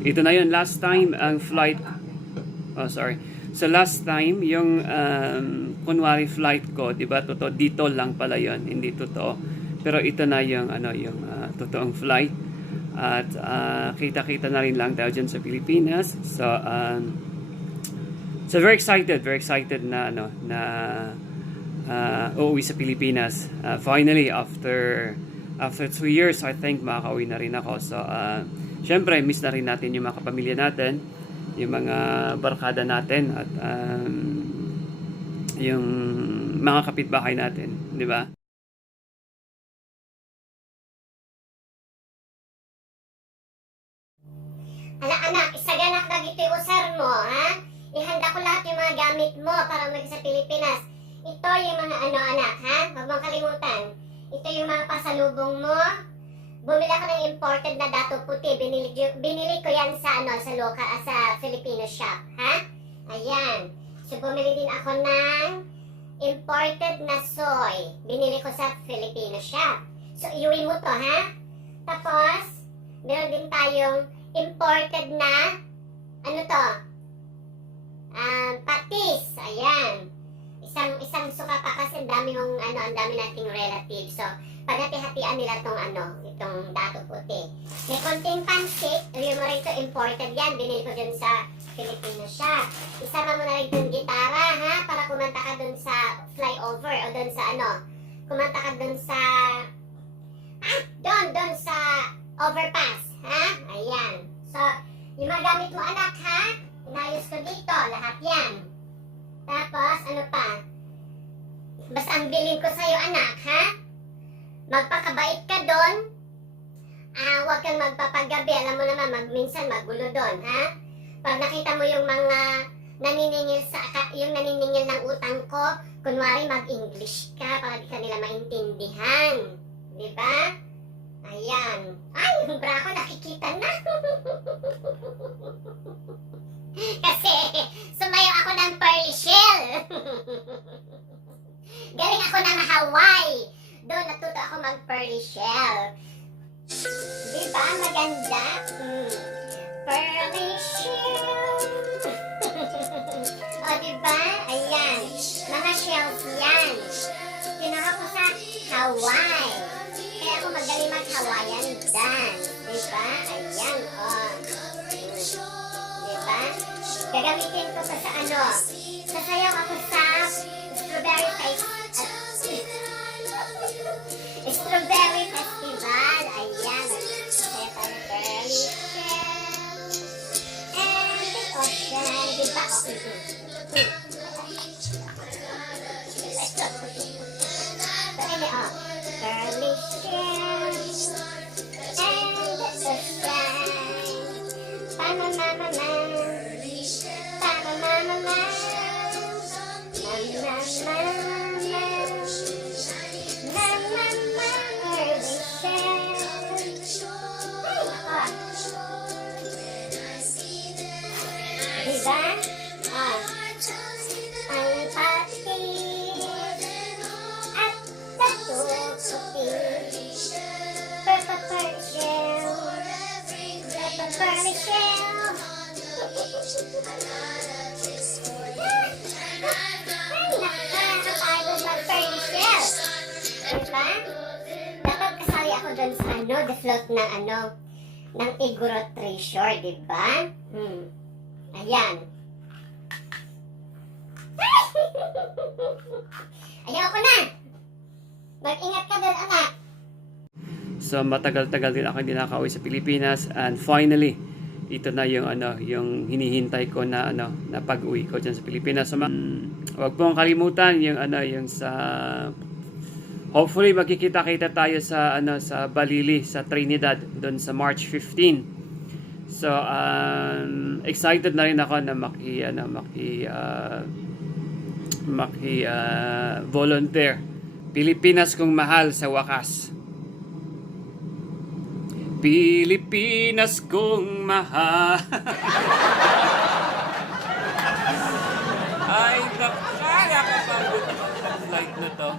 Ito na yun, last time ang flight, oh sorry. So last time, yung kunwari flight ko, di ba, totoo, dito lang pala yun, hindi totoo. Pero ito na yung, totoong flight. At kita-kita na rin lang tayo dyan sa Pilipinas. So very excited na, uuwi sa Pilipinas. Finally, after 2 years, I think makakauwi na rin ako. So, syempre, miss na rin natin yung mga kapamilya natin, yung mga barkada natin, at yung mga kapitbahay natin, di ba? Anak, isaganak na gito yung usar mo, ha? Ihanda ko lahat yung mga gamit mo para mag sa Pilipinas. Ito yung mga anak, ha? Huwag mong kalimutan. Ito yung mga pasalubong mo. Bumili ako ng imported na dato puti. Binili ko yan sa Filipino shop, ha? Ayan. So, bumili din ako ng imported na soy. Binili ko sa Filipino shop. So, iuwi mo to, ha? Tapos, meron din tayong imported na, patis. Ayan. Isang suka pa kasi ang dami nating relatives. So, paghati-hatian nila itong dato puti. May konting pansit, yung mo rin ito imported yan. Binili ko dun sa Filipino shop. Isama mo na rin itong gitara, ha? Para kumanta ka dun sa flyover o dun sa kumanta ka dun sa, dun sa overpass, ha? Ayan. So, yung mga gamit mo anak, ha? Inayos ko dito, lahat yan. Tapos, basta ang bilin ko sa'yo anak, ha? Magpakabait ka doon. Huwag kang magpapagabi. Alam mo naman, minsan magulo doon, ha? Pag nakita mo yung mga naniningil ng utang ko, kunwari mag-English ka para di ka nila maintindihan. Di ba? Ayan. Ay, yung bra ko nakikita na. Kasi, sumayo ako ng pearly shell. Galing ako ng Hawaii. Doon natuto ako mag-pearly shell. Diba? Maganda. Pearly shell. O, diba? Ayan. Mga shells yan. Kinuha ko sa Hawaii. Kaya ako magaling mag-Hawaiian dance. Diba? Ayan, o. Diba? Gagamitin ko sa sasayaw ako sa Strawberry Festival. Ayan. Kaya tayo pearly shell. And the ocean. Diba? So, ini, pearly shell. And the ocean. Pa-ma-ma-ma-ma. Pa-ma-ma-ma-ma. Diba? Ang patis at dato puti. Purple pearly shell. Purple pearly shell. Nakakapagod mag-pearly shell. Diba? Dapat kasali ako dun sa the float ng Igorot Treasure, diba? Ayan. Ayoko na. Mag-ingat ka doon, anak. So matagal-tagal din ako hindi nakauwi sa Pilipinas, and finally ito na yung yung hinihintay ko na na pag-uwi ko diyan sa Pilipinas. So wag pong kalimutan yung sa hopefully magkikita-kita tayo sa sa Balili sa Trinidad doon sa March 15. So excited na rin ako na volunteer. Pilipinas kong mahal sa wakas. Pilipinas kong mahal. Ay, nakakapagod naman ang flight na to.